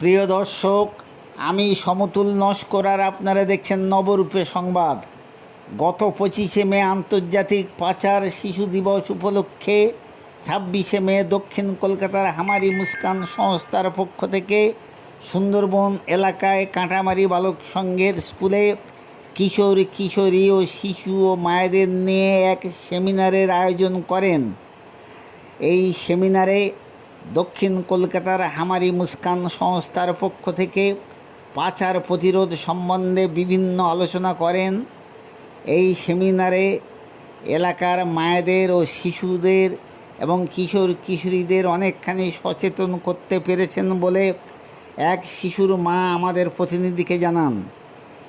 প্রিয় দর্শক, আমি সমতুল নস্কর আর আপনারা দেখছেন নবরূপে সংবাদ। গত পঁচিশে মে আন্তর্জাতিক পাচার শিশু দিবস উপলক্ষে ছাব্বিশে মে দক্ষিণ কলকাতার হামারি মুস্কান সংস্থার পক্ষ থেকে সুন্দরবন এলাকায় কাঁটামারি বালক সংঘের স্কুলে কিশোর, কিশোরী ও শিশু ও মায়েদের নিয়ে এক সেমিনারের আয়োজন করেন। এই সেমিনারে দক্ষিণ কলকাতার হামারি মুস্কান সংস্থার পক্ষ থেকে পাচার প্রতিরোধ সম্বন্ধে বিভিন্ন আলোচনা করেন। এই সেমিনারে এলাকার মায়েদের ও শিশুদের এবং কিশোর কিশোরীদের অনেকখানি সচেতন করতে পেরেছেন বলে এক শিশুর মা আমাদের প্রতিনিধিকে জানান।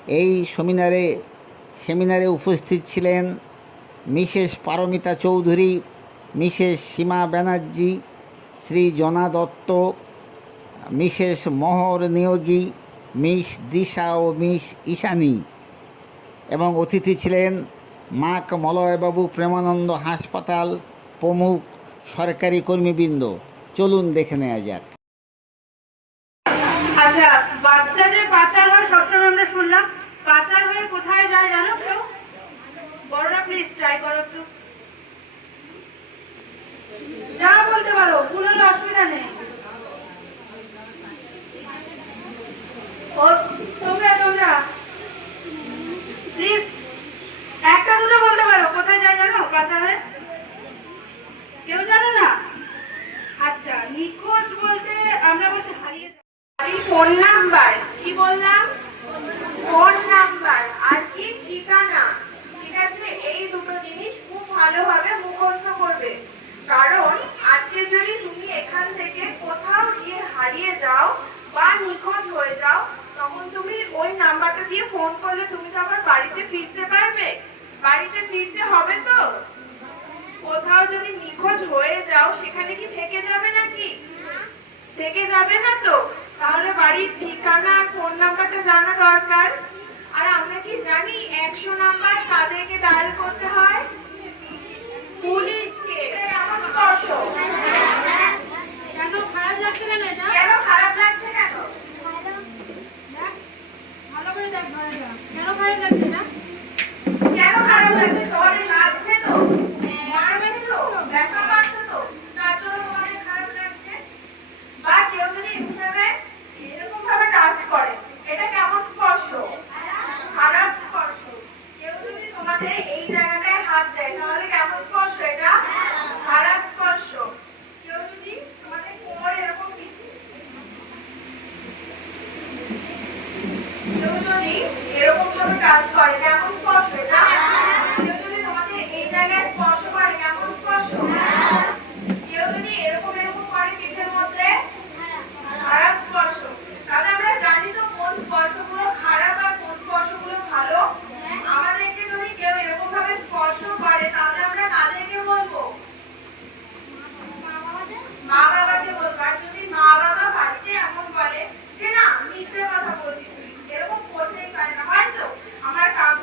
এই সেমিনারে সেমিনারে উপস্থিত ছিলেন Mrs Paromita Chowdhury, Mrs Seema Banerjee Shri Jana Dutta Mrs Mohor Niyogi, miss Disha ও মিস ঈশানী এবং অতিথি ছিলেন মাক মলয়বাবু প্রেমানন্দ হাসপাতাল প্রমুখ সরকারি কর্মীবৃন্দ। চলুন দেখে নেওয়া যাক। আচ্ছা কোথায় যায় জানো কেউ? বড়রা প্লিজ ট্রাই করো একটু। যা বলতে পারো। ও, তোমরা তোমরা প্লিজ একটা দুটো বলতে পারো। কোথায় যায় জানো? পাচার কেউ জানো না? আচ্ছা নিখোঁজ বলতে আমরা বলছি হারিয়ে ফোন নাম্বার, কি বললাম? ফোন নাম্বার, আর কি ঠিকানা ঠিক আছে এই দুটো জিনিস খুব ভালোভাবে মুখস্থ করবে কারণ আজকে যদি তুমি এখান থেকে কোথাও গিয়ে হারিয়ে যাও বা নিখোঁজ হয়ে যাও, তখন তুমি ওই নাম্বারটা দিয়ে ফোন করলে তুমি তো আবার বাড়িতে ফিরতে পারবে। বাড়িতে ফিরতে হবে তো? কোথাও যদি নিখোঁজ হয়ে যাও, সেখানে কি থেকে যাবে নাকি? থেকে যাবে না তো? তাহলে বাড়ির ঠিকানা আর ফোন নাম্বারটা জানা দরকার। Gracias. যদি এরকম ভাবে কাজ করে এমন স্পষ্ট এটা